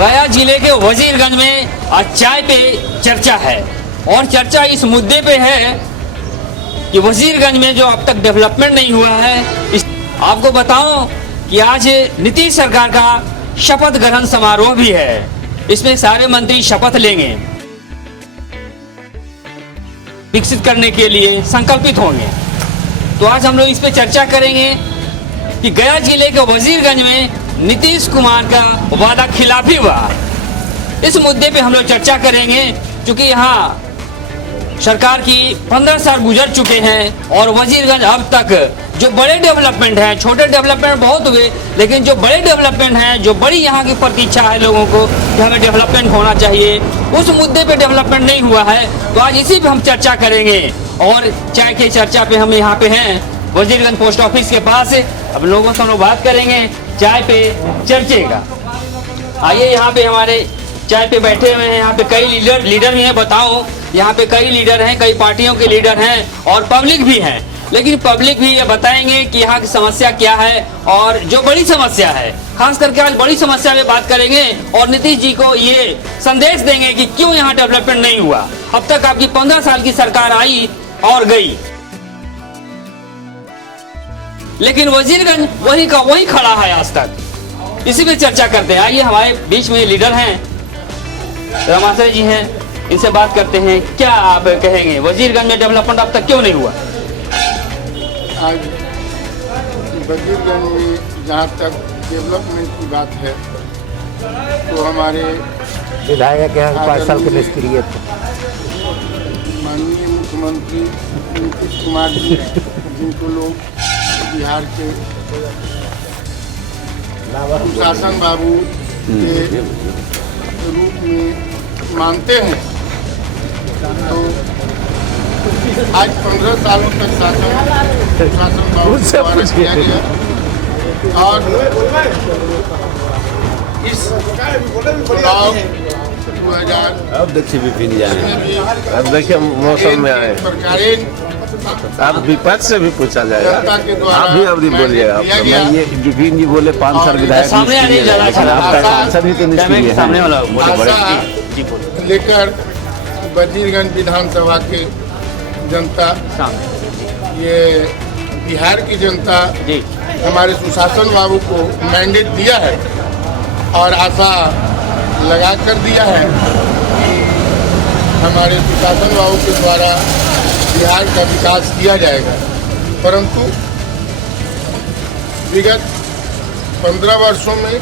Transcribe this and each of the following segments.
गया जिले के वजीरगंज में आज चाय पे चर्चा है और चर्चा इस मुद्दे पे है कि वजीरगंज में जो अब तक डेवलपमेंट नहीं हुआ है। आपको बताऊं कि आज नीतीश सरकार का शपथ ग्रहण समारोह भी है। इसमें सारे मंत्री शपथ लेंगे, विकसित करने के लिए संकल्पित होंगे। तो आज हम लोग इस पे चर्चा करेंगे कि गया जिले के वजीरगंज में नीतीश कुमार का वादा खिलाफी हुआ। इस मुद्दे पे हम लोग चर्चा करेंगे क्योंकि यहाँ सरकार की 15 साल गुजर चुके हैं और वजीरगंज अब तक जो बड़े डेवलपमेंट हैं, छोटे डेवलपमेंट बहुत हुए, लेकिन जो बड़े डेवलपमेंट हैं, जो बड़ी यहाँ की प्रतीक्षा है लोगों को कि हमें डेवलपमेंट होना चाहिए, उस मुद्दे पे डेवलपमेंट नहीं हुआ है। तो आज इसी पे हम चर्चा करेंगे और चाय की चर्चा पे हम यहाँ पे हैं वजीरगंज पोस्ट ऑफिस के पास। अब लोगों से हम लोग बात करेंगे चाय पे चर्चे का। आइए, यहाँ पे हमारे चाय पे बैठे हुए हैं, यहाँ पे कई लीडर भी हैं। बताओ, यहाँ पे कई लीडर हैं, कई पार्टियों के लीडर हैं और पब्लिक भी हैं। लेकिन पब्लिक भी ये बताएंगे कि यहाँ की समस्या क्या है और जो बड़ी समस्या है, खास करके आज बड़ी समस्या में बात करेंगे और नीतीश जी को ये संदेश देंगे कि क्यों यहाँ डेवलपमेंट नहीं हुआ। अब तक आपकी 15 साल की सरकार आई और गई, लेकिन वजीरगंज वही का वही खड़ा है आज तक। इसी पे चर्चा करते हैं। आइए, हमारे बीच में लीडर हैं, रमाशय जी हैं, इनसे बात करते हैं। क्या आप कहेंगे वजीरगंज में डेवलपमेंट अब तक क्यों नहीं हुआ? आज वजीरगंज में जहाँ तक डेवलपमेंट की बात है तो हमारे विधायक यहाँ 5 साल के निष्क्रिय थे। माननीय मुख्यमंत्री नीतीश कुमार जी, जिनको लोग बिहार के सुशासन बाबू के रूप में मानते हैं, तो आज 15 सालों तक शासन बाबू द्वारा किया गया और इस चुनाव 2000 अब देखिए विपिन जी आए, अब देखिए मौसम में आए। आप विपक्ष से भी पूछा जाएगा, आप भी अब बोलिएगा। ये विपिन जी बोले 5 साल विधायक सांसद ही तो निष्क्रिय सामने वाला लेकर वजीरगंज विधानसभा के जनता, ये बिहार की जनता हमारे सुशासन बाबू को मैंडेट दिया है और आशा लगा कर दिया है कि हमारे सुशासन बाबू के द्वारा बिहार का विकास किया जाएगा। परंतु विगत 15 वर्षों में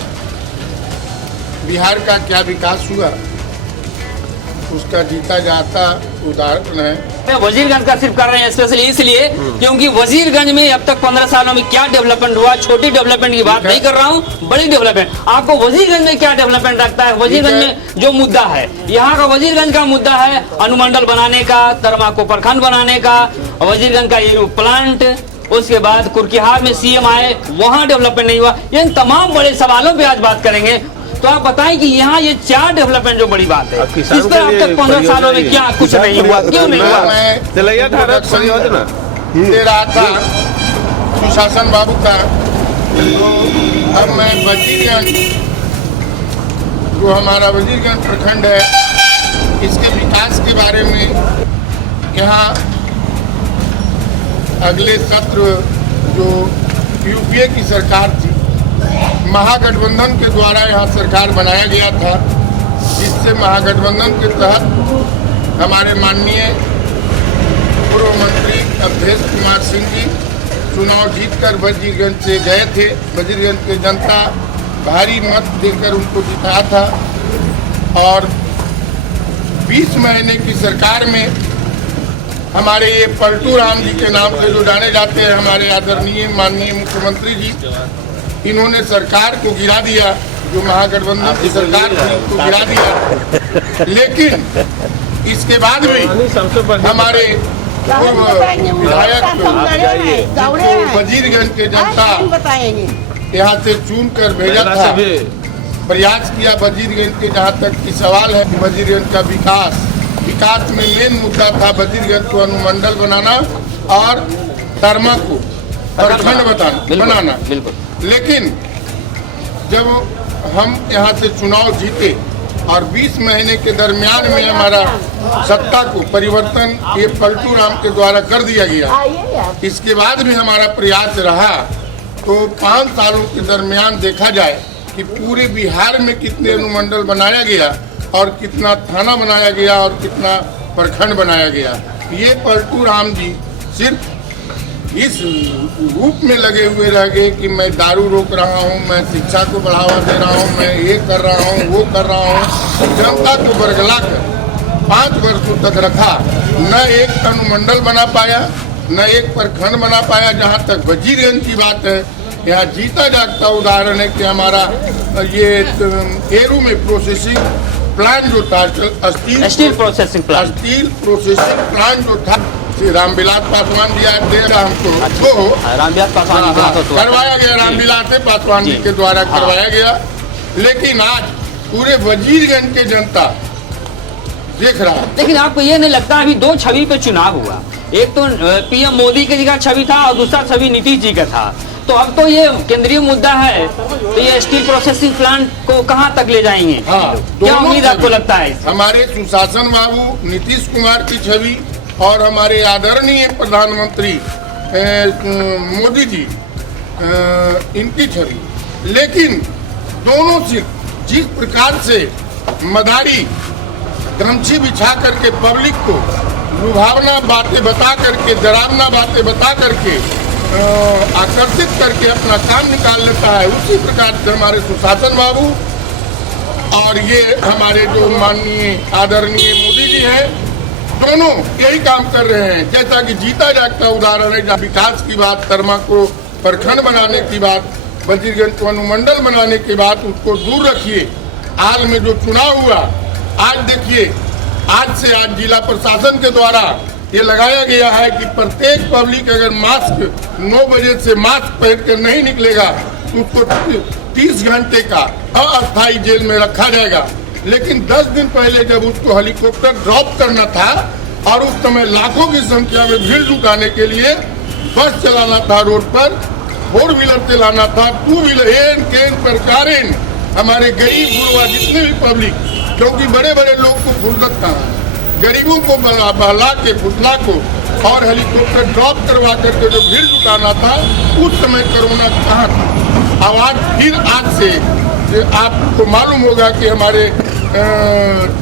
बिहार का क्या विकास हुआ, उसका जीता जाता उदाहरण है। वजीरगंज का सिर्फ कर रहे हैं स्पेशली इसलिए क्योंकि वजीरगंज में अब तक 15 सालों में क्या डेवलपमेंट हुआ, छोटी डेवलपमेंट की बात नहीं कर रहा हूँ, बड़ी डेवलपमेंट। आपको वजीरगंज में क्या डेवलपमेंट लगता है? वजीरगंज में जो मुद्दा है, यहाँ का वजीरगंज का मुद्दा है अनुमंडल बनाने का, तरमाको प्रखंड बनाने का, वजीरगंज का ये प्लांट, उसके बाद कुर्किहार में सीएम आए, वहाँ डेवलपमेंट नहीं हुआ। इन तमाम बड़े सवालों पे आज बात करेंगे। तो आप बताएं कि यहाँ ये 4 डेवलपमेंट जो बड़ी बात है, इस पर अब तक 15 सालों में क्या कुछ नहीं हुआ, क्यों नहीं हुआ? दे रहा था सुशासन बाबू का, तो अब मैं वजीरगंज, जो हमारा वजीरगंज प्रखंड है, इसके विकास के बारे में यहाँ अगले सत्र जो यूपीए की सरकार थी, महागठबंधन के द्वारा यहाँ सरकार बनाया गया था, जिससे महागठबंधन के तहत हमारे माननीय पूर्व मंत्री अवधेश कुमार सिंह जी चुनाव जीतकर वजीरगंज से गए थे। वजीरगंज की जनता भारी मत देकर उनको जिताया था और 20 महीने की सरकार में हमारे ये पलटू राम जी के नाम से जो जाने जाते हैं, हमारे आदरणीय माननीय मुख्यमंत्री जी, इन्होंने सरकार को गिरा दिया, जो महागठबंधन की सरकार थी उसको गिरा दिया। लेकिन इसके बाद भी हमारे पूर्व विधायक वजीरगंज के जनता यहाँ से चुन कर भेजा था, प्रयास किया वजीरगंज के। जहाँ तक की सवाल है वजीरगंज का विकास में मेन मुद्दा था वजीरगंज को अनुमंडल बनाना और तरमाको प्रखंड बनाना। लेकिन जब हम यहाँ से चुनाव जीते और 20 महीने के दरमियान में हमारा सत्ता को परिवर्तन ये पलटू राम के द्वारा कर दिया गया। इसके बाद भी हमारा प्रयास रहा तो 5 सालों के दरमियान देखा जाए कि पूरे बिहार में कितने अनुमंडल बनाया गया और कितना थाना बनाया गया और कितना प्रखंड बनाया गया। ये पलटू राम जी सिर्फ इस रूप में लगे हुए रह गए कि मैं दारू रोक रहा हूँ, मैं शिक्षा को बढ़ावा दे रहा हूँ, मैं ये कर रहा हूँ, वो कर रहा हूँ। जनता को बरगला कर 5 वर्षों तक रखा, न एक अनुमंडल बना पाया, न एक प्रखंड बना पाया। जहाँ तक वजीरगंज की बात है, यहाँ जीता जागता उदाहरण है कि हमारा ये एरू में प्रोसेसिंग प्लांट जो था, स्टील प्रोसेसिंग प्लांट जो था, रामविलास पासवान जी दे रहा हमको, तो रामविलास पासवान करवाया गया, रामविलास पासवान जी के द्वारा करवाया गया। लेकिन आज पूरे वजीरगंज के जनता देख रहा है। लेकिन आपको ये नहीं लगता अभी 2 छवि पे चुनाव हुआ, एक तो पीएम मोदी के जी का छवि था और दूसरा छवि नीतीश जी का था, तो अब तो ये केंद्रीय मुद्दा है, तो ये स्टील प्रोसेसिंग प्लांट को कहाँ तक ले जाएंगे? हाँ, क्या उम्मीद आपको लगता है? हमारे सुशासन बाबू नीतीश कुमार की छवि और हमारे आदरणीय प्रधानमंत्री मोदी जी इनकी छवि, लेकिन दोनों से जिस प्रकार से मदारी गमछी बिछा करके पब्लिक को लुभावना बातें बता करके, डरावना बातें बता करके आकर्षित करके अपना काम निकाल लेता है, उसी प्रकार से हमारे सुशासन बाबू और ये हमारे जो माननीय आदरणीय मोदी जी हैं, दोनों यही काम कर रहे हैं। जैसा कि जीता जागता उदाहरण है, जहाँ विकास की बात, कर्मा को प्रखंड बनाने की बात, वजीरगंज को अनुमंडल बनाने की बात, उसको दूर रखिए। हाल में जो चुनाव हुआ, आज देखिए, आज से आज जिला प्रशासन के द्वारा ये लगाया गया है कि प्रत्येक पब्लिक अगर मास्क 9 बजे से मास्क पहन कर नहीं निकलेगा तो उसको 30 घंटे का अस्थायी जेल में रखा जाएगा। लेकिन 10 दिन पहले जब उसको हेलीकॉप्टर ड्रॉप करना था और उस समय लाखों की संख्या में भीड़ जुटाने के लिए बस चलाना था रोड पर, 4 व्हीलर चलाना था, 2 व्हीलर, एन केन प्रकारेन हमारे गरीब गुरुआ जितने भी पब्लिक, क्योंकि बड़े बड़े लोग को फुर्सत कहाँ है, गरीबों को बहला के पुतला को और हेलीकॉप्टर ड्रॉप करवा करके जो भीड़ जुटाना था, उस समय कोरोना कहाँ था। आवाज फिर आज से आपको मालूम होगा कि हमारे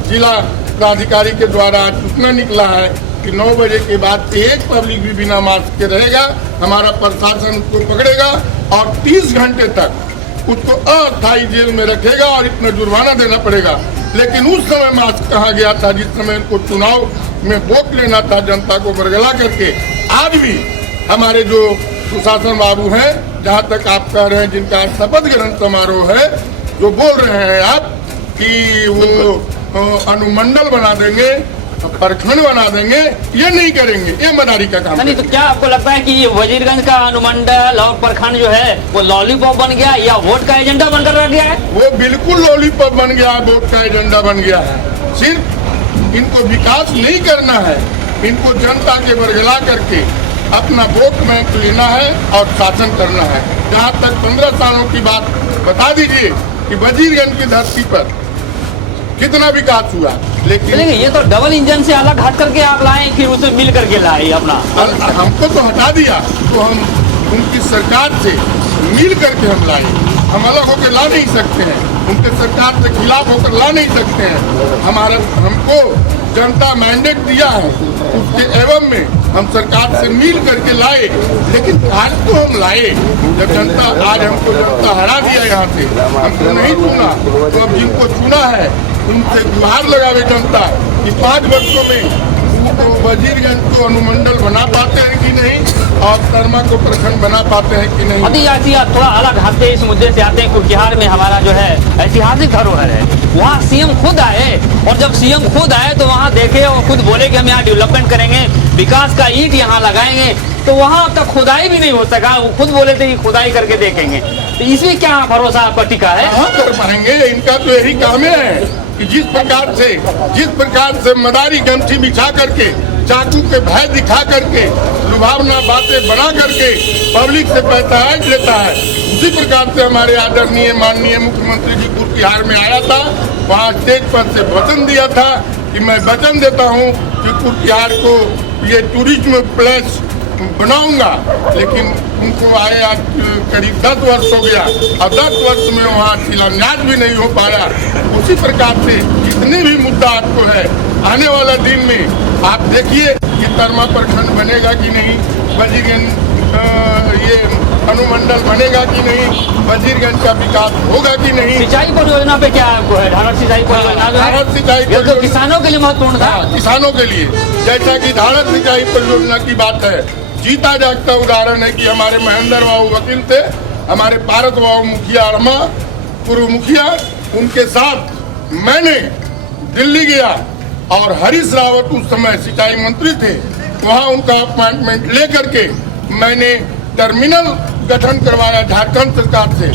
जिला प्राधिकारी के द्वारा सूचना निकला है कि 9 बजे के बाद एक पब्लिक भी बिना मास्क के रहेगा, हमारा प्रशासन उसको पकड़ेगा और 30 घंटे तक उसको अस्थायी जेल में रखेगा और इतना जुर्माना देना पड़ेगा। लेकिन उस समय मास्क कहाँ गया था जिस समय उनको चुनाव में वोट लेना था जनता को बरगला करके। आज भी हमारे जो सुशासन बाबू हैं, जहाँ तक आप कह रहे हैं जिनका शपथ ग्रहण समारोह है, जो बोल रहे हैं आप कि वो अनुमंडल बना देंगे, प्रखंड बना देंगे, ये नहीं करेंगे, ये मदारी का काम। नहीं तो क्या आपको लगता है कि ये वजीरगंज का अनुमंडल और प्रखंड जो है वो लॉलीपॉप बन गया या वोट का एजेंडा बनकर रह गया है? वो बिल्कुल लॉलीपॉप बन गया है, वोट का एजेंडा बन गया है। सिर्फ इनको विकास नहीं करना है, इनको जनता के बरगला करके अपना वोट बैंक लेना है और शासन करना है। जहाँ तक 15 सालों की बात बता दीजिए कि वजीरगंज की धरती पर कितना विकास हुआ, लेकिन ये तो डबल इंजन से अलग हट करके आप लाए, फिर उसे मिल करके लाए अपना। हमको तो हटा दिया, तो हम उनकी सरकार से मिल करके हम लाए, हम अलग होकर ला नहीं सकते हैं, उनके सरकार से खिलाफ होकर ला नहीं सकते हैं। हमको जनता मैंडेट दिया है, उसके एवं में हम सरकार से मिल करके लाए। लेकिन आज तो हम लाए, जब जनता, आज हमको जनता हरा दिया यहाँ से, हमको नहीं चुना, तो अब जिनको चुना है उनसे गुहार लगावे जनता कि 5 वर्षों में तो वजीरगंज को अनुमंडल बना पाते हैं कि नहीं और कर्मा को प्रखंड बना पाते हैं कि नहीं। अभी थोड़ा अलग हटते इस मुद्दे से आते हैं। कुख्यार में हमारा जो है ऐतिहासिक धरोहर है, वहाँ सीएम खुद आए और जब सीएम खुद आए तो वहाँ देखे और खुद बोले कि हम यहाँ डेवलपमेंट करेंगे, विकास का ईंट यहाँ लगाएंगे, तो वहाँ अब तक खुदाई भी नहीं हो सका। वो खुद बोले थे कि खुदाई करके देखेंगे, तो इसमें क्या भरोसा आपका टिका है? हाँ कर पाएंगे, इनका तो यही काम है कि जिस प्रकार से मदारी गमछी बिछा करके चाकू के भय दिखा करके लुभावना बातें बना करके पब्लिक से पैसा ऐंठ लेता है। उसी प्रकार से हमारे आदरणीय माननीय मुख्यमंत्री जी कुर्तिहार में आया था, वहाँ स्टेज पर से वचन दिया था कि मैं वचन देता हूँ कि कुर्तिहार को ये टूरिज्म प्लेस बनाऊंगा, लेकिन उनको आए आज करीब 10 वर्ष हो गया और 10 वर्ष में वहाँ शिलान्यास भी नहीं हो पाया। उसी प्रकार से जितने भी मुद्दा आपको है, आने वाला दिन में आप देखिए कि तरमा प्रखंड बनेगा कि नहीं, वजीरगंज ये अनुमंडल बनेगा कि नहीं, वजीरगंज का विकास होगा कि नहीं। सिंचाई परियोजना पे क्या आपको है? धारण सिंचाई परियोजना जो है, धारण सिंचाई ये तो किसानों के लिए महत्वपूर्ण था। किसानों के लिए, जैसा कि धारण सिंचाई परियोजना की बात है, जीता जागता उदाहरण है कि हमारे महेंद्र बाबू वकील थे, हमारे पारस बाबू मुखिया अरमा पूर्व मुखिया, उनके साथ मैंने दिल्ली गया और हरीश रावत उस समय सिंचाई मंत्री थे, वहाँ उनका अपॉइंटमेंट लेकर के मैंने टर्मिनल गठन करवाया झारखंड सरकार से।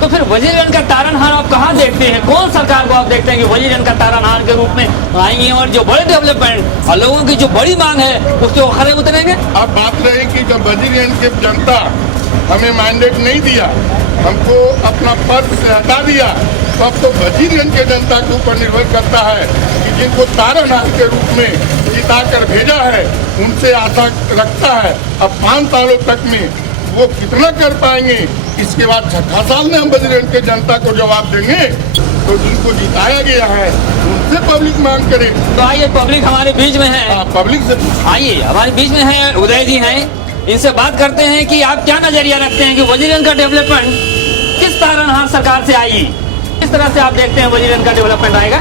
तो फिर वजीरगंज का तारनहार आप कहाँ देखते हैं? कौन सरकार को आप देखते हैं कि वजीरगंज का तारनहार के रूप में आएंगे और जो बड़े डेवलपमेंट और लोगों की जो बड़ी मांग है उसके वो खरे उतरेंगे? अब बात रही कि जब वजीरगंज की जनता हमें मैंडेट नहीं दिया, हमको अपना पद से हटा दिया, तो अब तो वजीरगंज के जनता के ऊपर निर्भर करता है कि जिनको तारनहार के रूप में जिता कर भेजा है उनसे आशा रखता है। अब 5 सालों तक में वो कितना कर पाएंगे, इसके बाद 6ठा साल में हम वजीरगंज के जनता को जवाब देंगे। तो जिनको जिताया गया है उनसे पब्लिक मांग करे। तो आइए, पब्लिक हमारे बीच में है, पब्लिक से आइए हमारे बीच में है, उदय जी हैं, इनसे बात करते हैं कि आप क्या नजरिया रखते हैं कि वजीरगंज का डेवलपमेंट किस तारनहार सरकार से आई, किस तरह से आप देखते हैं वजीरगंज का डेवलपमेंट आएगा?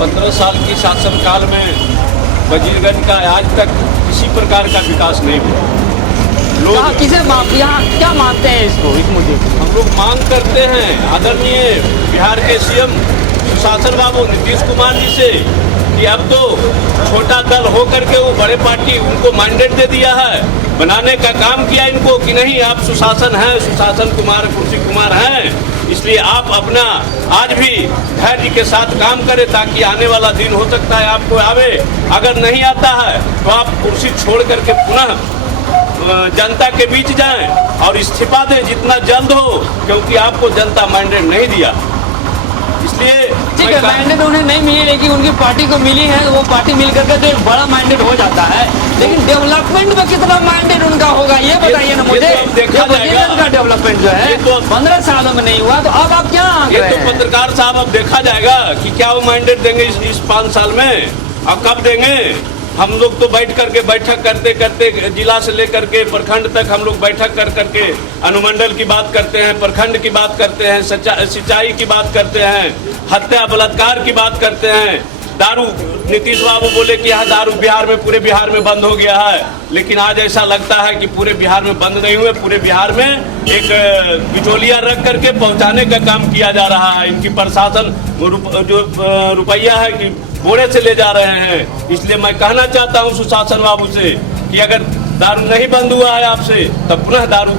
15 साल की शासनकाल में वजीरगंज का आज तक किसी प्रकार का विकास नहीं हुआ। लोग यहाँ क्या मानते हैं इसको, इस मुद्दे को? हम लोग मांग करते हैं आदरणीय बिहार के सीएम सुशासन बाबू नीतीश कुमार जी से कि अब तो छोटा दल हो करके वो बड़े पार्टी उनको मैंडेट दे दिया है, बनाने का काम किया इनको कि नहीं आप सुशासन हैं, सुशासन कुमार कुर्सी कुमार हैं, इसलिए आप अपना आज भी धैर्य के साथ काम करें ताकि आने वाला दिन हो सकता है आपको आवे। अगर नहीं आता है तो आप कुर्सी छोड़ करके पुनः जनता के बीच जाएं और इस्तीफा दें जितना जल्द हो, क्योंकि आपको जनता मैंडेट नहीं दिया। इसलिए ठीक है, मैंडेट उन्हें नहीं मिली, लेकिन उनकी पार्टी को मिली है, वो पार्टी मिल करके तो एक बड़ा मैंडेट हो जाता है। लेकिन डेवलपमेंट में कितना मैंडेट उनका होगा ये बताइए ना मुझे। वजीरगंज का डेवलपमेंट जो है 15 सालों में नहीं हुआ, तो अब आप क्या? ये तो पत्रकार साहब अब देखा जाएगा कि क्या वो मैंडेट देंगे इस 5 साल में, अब कब देंगे। हम लोग तो बैठ करके बैठक करते करते जिला से लेकर के प्रखंड तक हम लोग बैठक कर करके अनुमंडल की बात करते हैं, प्रखंड की बात करते हैं, सिंचाई की बात करते हैं, हत्या बलात्कार की बात करते हैं, दारू। नीतीश बाबू बोले कि यहाँ दारू बिहार में पूरे बिहार में बंद हो गया है, लेकिन आज ऐसा लगता है कि पूरे बिहार में बंद नहीं हुए, पूरे बिहार में एक बिचौलिया रख करके पहुँचाने का काम किया जा रहा है। इनकी प्रशासन जो रुपया है कि बोरे से ले जा रहे हैं। इसलिए मैं कहना चाहता हूं सुशासन बाबू से कि अगर दारू नहीं बंद हुआ है आपसे, तब पुनः दारू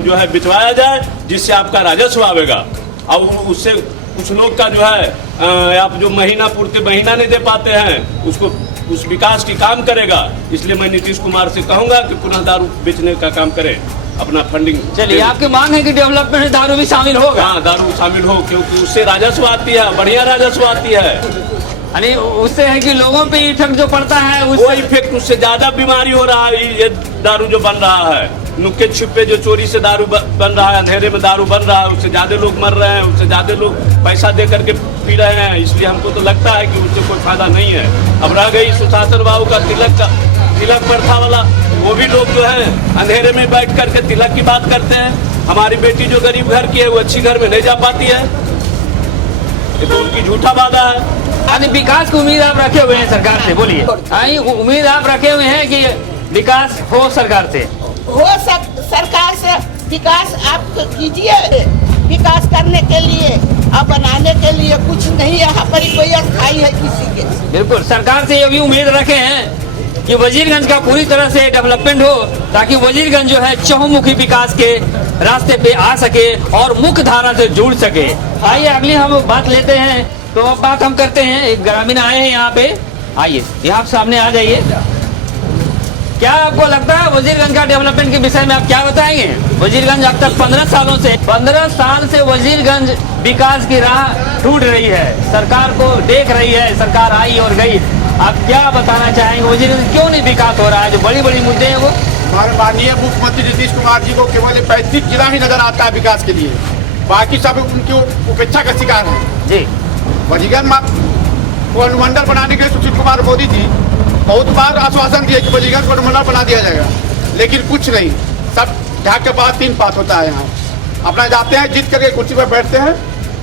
जो है बिचवाया जाए, जिससे आपका राजस्व आवेगा और उससे कुछ लोग का जो है आप जो महीना पूर्ति महीना नहीं दे पाते हैं उसको उस विकास की काम करेगा। इसलिए मैं नीतीश कुमार से कहूंगा कि पुनः दारू बेचने का काम करें, अपना फंडिंग। चलिए, आपकी मांग है कि डेवलपमेंट में दारू भी शामिल होगा? हाँ, दारू शामिल हो, क्योंकि उससे राजस्व आती है, बढ़िया राजस्व आती है। यानी उससे है कि लोगों पे इफेक्ट जो पड़ता है वो इफेक्ट उससे ज्यादा बीमारी हो रहा है। ये दारू जो बन रहा है, नुक्के छिपे जो चोरी से दारू बन रहा है, अंधेरे में दारू बन रहा है, उससे ज्यादा लोग मर रहे हैं, उससे ज्यादा लोग पैसा दे करके पी रहे हैं। इसलिए हमको तो लगता है कि उससे कोई फायदा नहीं है। अब रह गई सुशासन बाबू का तिलक प्रथा वाला, वो भी लोग जो है अंधेरे में बैठ करके तिलक की बात करते हैं। हमारी बेटी जो गरीब घर की है वो अच्छी घर में नहीं जा पाती है, ये तो उनकी झूठा वादा है। यानी विकास की उम्मीद आप रखे हुए हैं सरकार से? बोलिए, उम्मीद आप रखे हुए हैं कि विकास हो सरकार से? हो सरकार से विकास आप कीजिए। विकास करने के लिए और बनाने के लिए कुछ नहीं यहाँ पर कोई अस्थाई है किसी के। बिल्कुल, सरकार से ये भी उम्मीद रखे हैं कि वजीरगंज का पूरी तरह से डेवलपमेंट हो, ताकि वजीरगंज जो है चहुमुखी विकास के रास्ते पे आ सके और मुख्य धारा से जुड़ सके। आइए अगली हम बात लेते हैं। तो अब बात हम करते हैं, एक ग्रामीण आए हैं यहाँ पे, आइए, ये आप सामने आ जाइए। क्या आपको लगता है वजीरगंज का डेवलपमेंट के विषय में आप क्या बताएंगे? वजीरगंज अब तक 15 साल से वजीरगंज विकास की राह ढूंढ रही है, सरकार को देख रही है, सरकार आई और गई। आप क्या बताना चाहेंगे, वजीरगंज क्यों नहीं विकास हो रहा है? जो बड़ी बड़ी मुद्दे हैं वो हमारे माननीय मुख्यमंत्री नीतीश कुमार जी को केवल 35 जिला ही नजर आता है विकास के लिए, बाकी सब उनकी उपेक्षा का शिकार है जी। वजीरगंज को अनुमंडल बनाने के लिए सुशील कुमार मोदी जी बहुत बार आश्वासन दिए कि वजीरगंज को अनुमंडल बना दिया जाएगा, लेकिन कुछ नहीं, सब ढाक के बाद 3 पास होता है। यहाँ अपना जाते हैं, जीत करके कुर्सी पर बैठते हैं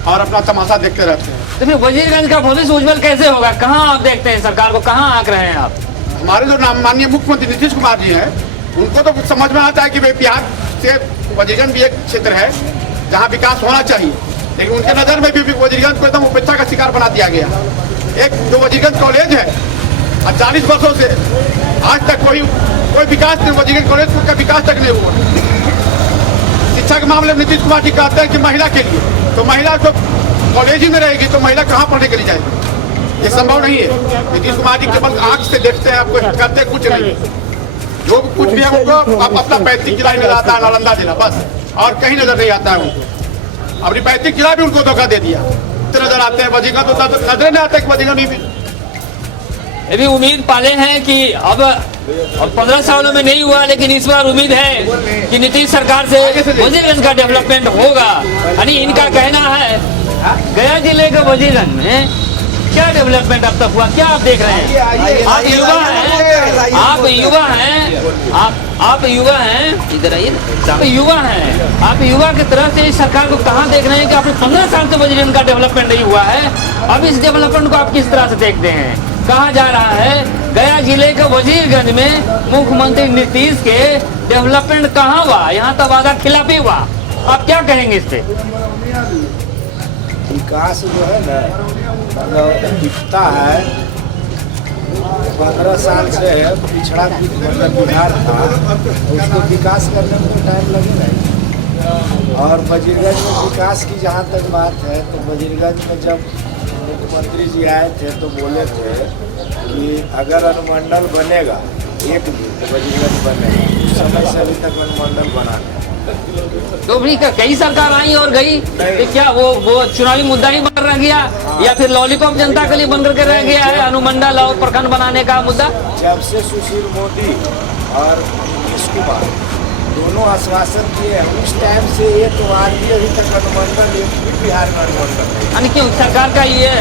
और अपना तमाशा देखते रहते हैं। तो फिर वजीरगंज का भविष्य उज्जवल कैसे होगा? कहाँ आप देखते हैं सरकार को, कहाँ आंक रहे हैं आप? हमारे जो माननीय मुख्यमंत्री नीतीश कुमार जी हैं, उनको तो समझ में आता है कि भाई बिहार से वजीरगंज भी एक क्षेत्र है जहाँ विकास होना चाहिए, लेकिन उनके नज़र में भी वजीरगंज को एकदम उपेक्षा का शिकार बना दिया गया। एक जो वजीरगंज कॉलेज है और 40 वर्षों से आज तक कोई विकास नहीं, वजीरगंज कॉलेज का विकास तक नहीं हुआ। शिक्षा के मामले में नीतीश कुमार जी कहते हैं कि महिला के लिए, तो महिला जो कॉलेज ही में रहेगी तो महिला कहाँ पढ़ने के लिए जाएगी? ये संभव नहीं है। नीतीश कुमार जी केवल आंख से देखते हैं, आपको करते कुछ नहीं। जो कुछ भी है उनको आप अपना 35 जिला ही नजर आता है, नालंदा जिला बस, और कहीं नजर नहीं आता है उनको। अपनी 35 जिला भी उनको धोखा दे दिया, नजर आते हैं वजीरगंज तो नजर नहीं आता है कि वजीरगंज भी। ये भी उम्मीद पाले हैं कि अब 15 सालों में नहीं हुआ, लेकिन इस बार उम्मीद है कि नीतीश सरकार से वजीरगंज का डेवलपमेंट होगा। यानी इनका कहना है गया जिले के वजीरगंज में क्या डेवलपमेंट अब तक हुआ, क्या आप देख रहे हैं? आप युवा हैं, आप युवा हैं, इधर आइए, आप युवा हैं, आप युवा की तरफ से इस सरकार को कहाँ देख रहे हैं कि आपने 15 साल से वजीरगंज का डेवलपमेंट नहीं हुआ है? अब इस डेवलपमेंट को आप किस तरह से देखते हैं? कहा जा रहा है गया जिले के वजीरगंज में मुख्यमंत्री नीतीश के डेवलपमेंट कहाँ हुआ, यहाँ तो वादा खिलाफी हुआ। आप क्या कहेंगे इस पे? विकास जो है ना मतलब दिखता है, 15 साल से पिछड़ा मतलब बिहार था, उसको विकास करने में टाइम लगेगा। और वजीरगंज में विकास की जहाँ तक बात है, तो वजीरगंज में जब मुख्यमंत्री जी आए थे तो बोले थे कि अगर अनुमंडल बनेगा एक दिन तो वजीरगंज बनेगा। उस समय से अभी तक अनुमंडल बना है। तो भी कई सरकार आई और गई, तो क्या वो चुनावी मुद्दा ही बन रह गया या फिर लॉलीपॉप जनता के लिए बन करके रह गया है अनुमंडल और प्रखंड बनाने का मुद्दा? जब से सुशील मोदी और नीतीश कुमार दोनों आश्वासन दिए, उस टाइम से ये तो आदमी अभी तक अनुमंडल एक भी बिहार में अनुमंडल नहीं। यानी क्यों सरकार का ये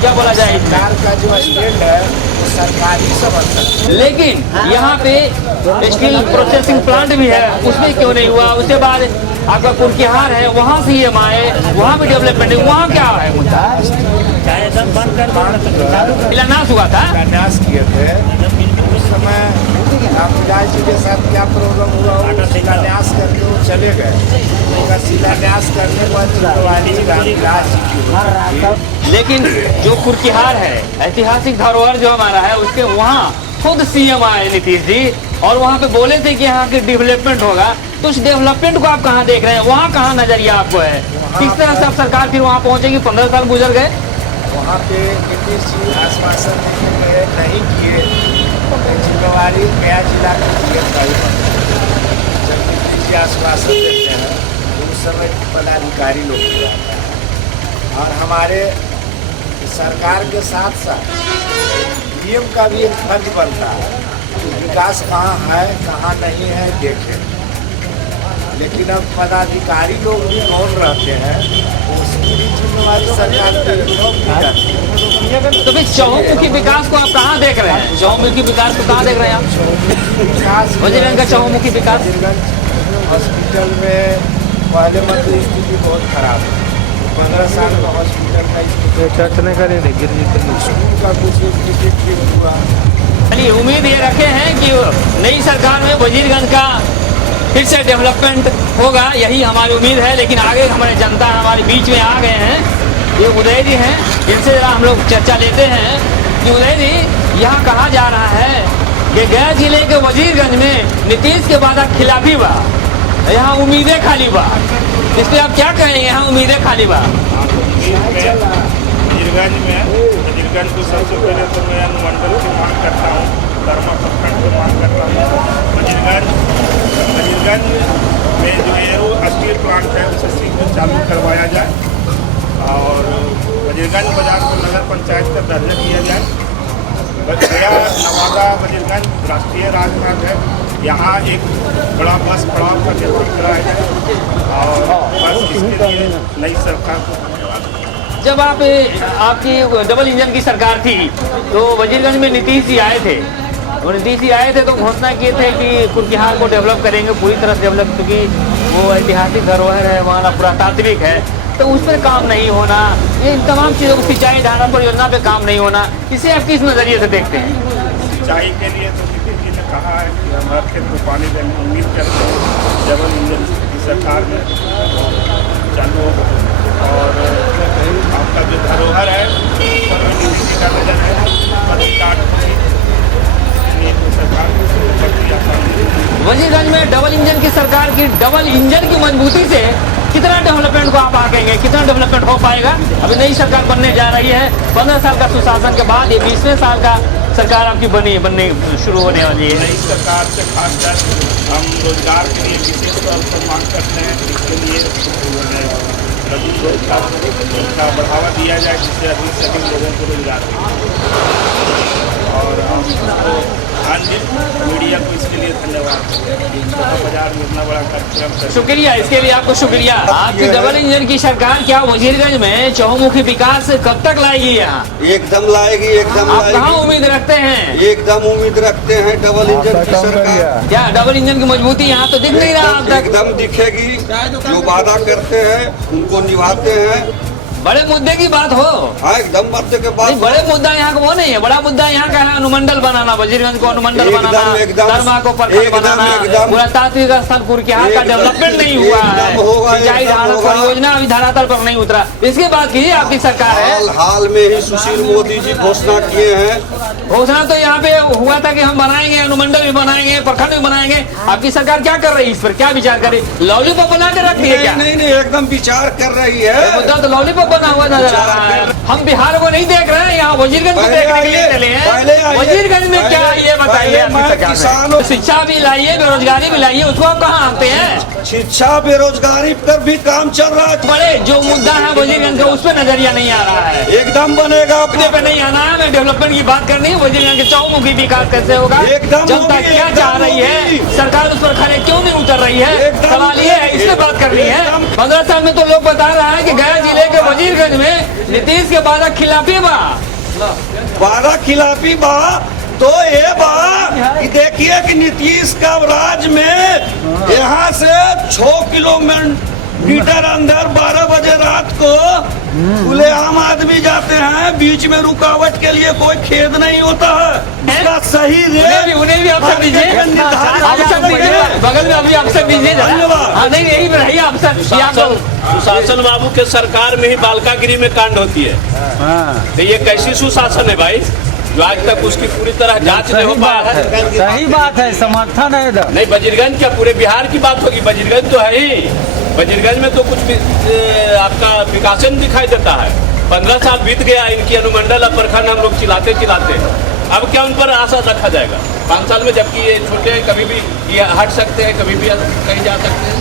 क्या बोला जाए, सरकार का जो स्टैंड है वो सरकारी समझता है। लेकिन यहाँ पे स्टील प्रोसेसिंग प्लांट भी है, उसमें क्यों नहीं हुआ? उसके बाद आपका कुर्किहार है, वहाँ CM आए, वहाँ भी डेवलपमेंट है, वहाँ क्या है मुद्दा? शिलान्यास हुआ था, शिलान्यास किए थे उस समय रामविलास जी के साथ क्या प्रॉब्लम हुआ, शिलान्यास करके वो चले गए। उनका शिलान्यास करने के बाद रामविलास जी, लेकिन जो कुर्किहार है ऐतिहासिक धरोहर जो हमारा है, उसके वहाँ खुद CM आए नीतीश जी और वहाँ पे बोले थे कि यहाँ की डेवलपमेंट होगा। तो उस डेवलपमेंट को आप कहाँ देख रहे हैं? वहाँ कहाँ नजरिया आपको है? किस तरह से अब सरकार फिर वहाँ पहुँचेगी? 15 साल गुजर गए, वहाँ पे नीतीश जी आश्वासन नहीं किए। जिम्मेवारी गया जिला के जब नीतीश जी आश्वासन देते हैं तो उस समय पदाधिकारी लोग भी रहता है। और हमारे सरकार के साथ साथ PM का भी एक फर्ज बनता है कि विकास कहाँ है कहाँ नहीं है देखें। लेकिन अब पदाधिकारी लोग भी कौन रहते हैं, उसकी भी जिम्मेवारी सरकार की। तो फिर चहुमुखी विकास को आप कहाँ देख रहे हैं? चहुमुखी विकास को कहाँ देख रहे हैं आप? वजीरगंज का चहुमुखी विकास हॉस्पिटल में पहले मतलब स्थिति बहुत खराब है। 15 साल का हॉस्पिटल का स्कूल का कुछ स्थिति ठीक हुआ। चलिए, उम्मीद ये रखे हैं कि नई सरकार में वजीरगंज का फिर से डेवलपमेंट होगा, यही हमारी उम्मीद है। लेकिन आगे हमारे जनता हमारे बीच में आ गए हैं, ये उदय जी हैं, इनसे जरा हम लोग चर्चा लेते हैं कि उदय जी, यहाँ कहा जा रहा है कि गया जिले के वजीरगंज में नीतीश के वादा खिलाफी बा, यहाँ उम्मीदें खाली बा। इस पर आप क्या कहेंगे? यहाँ उम्मीदें खाली बा। वजीरगंज में वजीरगंज को सबसे पहले तो मैं अनुमंडल की मांग करता हूँ, धर्मा प्रखंड की मांग करता हूँ। वजीरगंज में जो एरो स्टील प्लांट है उसे शीघ्र चालू करवाया जाए और वजीरगंज बाजार को नगर पंचायत का दर्जा दिया जाए। गया नवादा वजीरगंज राष्ट्रीय राजमार्ग है, यहाँ एक बड़ा बस पड़ाव का निर्माण कराया जाए और बस इसके लिए नई सरकार को धन्यवाद। जब आपकी डबल इंजन की सरकार थी तो वजीरगंज में नीतीश जी आए थे, और नीतीश जी आए थे तो घोषणा किए थे कि कुर्किहार को डेवलप करेंगे, पूरी तरह से डेवलप, क्योंकि वो ऐतिहासिक धरोहर है, वहाँ का पुरातात्विक है, तो उस पर काम नहीं होना, ये इन तमाम चीज़ों को, सिंचाई धारा परियोजना पे काम नहीं होना, इसे आप किस नज़रिए से देखते हैं? सिंचाई के लिए तो नीतीश जी ने कहा है कि हम हर खेत को पानी देने की उम्मीद करते हैं। डबल इंजन की सरकार में चालू हो और आपका जो धरोहर है उस पर भी नीतीश जी का नजर है। अधिकार वजीरगंज में डबल इंजन की सरकार की डबल इंजन की मजबूती से कितना डेवलपमेंट को आप आकेंगे, कितना डेवलपमेंट हो पाएगा? अभी नई सरकार बनने जा रही है, 15 साल का सुशासन के बाद ये 20वें साल का सरकार आपकी बनने शुरू होने वाली है। नई सरकार से खासकर हम रोजगार के लिए विशेष तौर पर मांग करते हैं, इसके लिए लघु रोजगार का बढ़ावा दिया जाए जिससे अधिक से अधिक लोगों को रोजगार मिले। और हम मीडिया को इसके लिए धन्यवाद। बाजार में इतना बड़ा कार्यक्रम, शुक्रिया, इसके लिए आपको शुक्रिया। आपकी डबल इंजन की सरकार क्या वजीरगंज में चहुमुखी विकास कब तक लाएगी? यहाँ एकदम लाएगी, एकदम आप लाएगी। कहाँ उम्मीद रखते हैं? एकदम उम्मीद रखते हैं डबल इंजन की सरकार। क्या डबल इंजन की मजबूती यहाँ तो दिख नहीं रहा अब तक? एकदम दिखेगी, जो वादा करते हैं उनको निभाते हैं। बड़े मुद्दे की बात हो, हाँ एकदम मुद्दे के बाद। बड़े मुद्दा यहाँ का वो नहीं है, बड़ा मुद्दा यहाँ का है अनुमंडल बनाना, वजीरगंज को अनुमंडल बनाना, धर्मा को प्रखंड बनाना, पुरातात्विक स्थल कुर्किहार का डेवलपमेंट नहीं हुआ है, सिंचाई धारा परियोजना अभी धरातल पर नहीं उतरा। इसके बाद की आपकी सरकार है, हाल में ही सुशील मोदी जी घोषणा किए हैं। घोषणा तो यहाँ पे हुआ था कि हम बनाएंगे, अनुमंडल भी बनाएंगे, प्रखंड भी बनाएंगे। आपकी सरकार क्या कर रही है, इस पर क्या विचार कर रही? लॉलीपॉप बना के रखती है क्या? नहीं, एकदम विचार कर रही है। मुद्दा तो लॉलीपॉप बना हुआ नजर आ रहा है। हम बिहार को नहीं देख रहे हैं, यहाँ वजीरगंज को देखने के लिए चले हैं। वजीरगंज में क्या है ये बताइए आपकी सरकार ने? शिक्षा भी लाइए, बेरोजगारी भी लाइए, उसको आप कहाँ आते हैं? शिक्षा बेरोजगारी पर भी काम चल रहा है। बड़े जो मुद्दा है वजीरगंज का, उस पर नजरिया नहीं आ रहा है। एकदम बनेगा, अपने पे नहीं आना है। मैं डेवलपमेंट की बात करनी है, वजीरगंज के चहुमुखी विकास कैसे होगा? जनता क्या चाह रही है, सरकार उस पर खड़े क्यों नहीं उतर रही है? सवाल ये है, इस पे बात करनी है। 15 साल में तो लोग बता रहा है कि गया जिले के वजीरगंज में नीतीश के वादा खिलाफी बा, वादा खिलाफी बा। तो ये बा कि देखिए कि नीतीश का राज में यहाँ से 6 किलोमीटर अंदर 12 बजे रात को खुले आम आदमी जाते हैं, बीच में रुकावट के लिए कोई खेद नहीं होता है। इसका सही रेट उन्हें भी अवसर दीजिए, बगल में अभी अवसर दीजिए। धन्यवाद। नहीं यही रही अवसर। सुशासन बाबू के सरकार में ही बालकागिरी में कांड होती है, तो ये कैसी सुशासन है भाई, जो आज तक उसकी पूरी तरह जांच नहीं हो पाया है। सही बात है, समर्थन है इधर। नहीं, वजीरगंज क्या पूरे बिहार की बात होगी? वजीरगंज तो है ही, वजीरगंज में तो कुछ भी आपका विकास नहीं दिखाई देता है। 15 साल बीत गया, इनकी अनुमंडल और प्रखंड हम लोग चिल्लाते अब क्या उन पर आशा रखा जाएगा 5 साल में? जबकि ये छोटे हैं, कभी भी ये हट सकते हैं, कभी भी कहीं जा सकते हैं।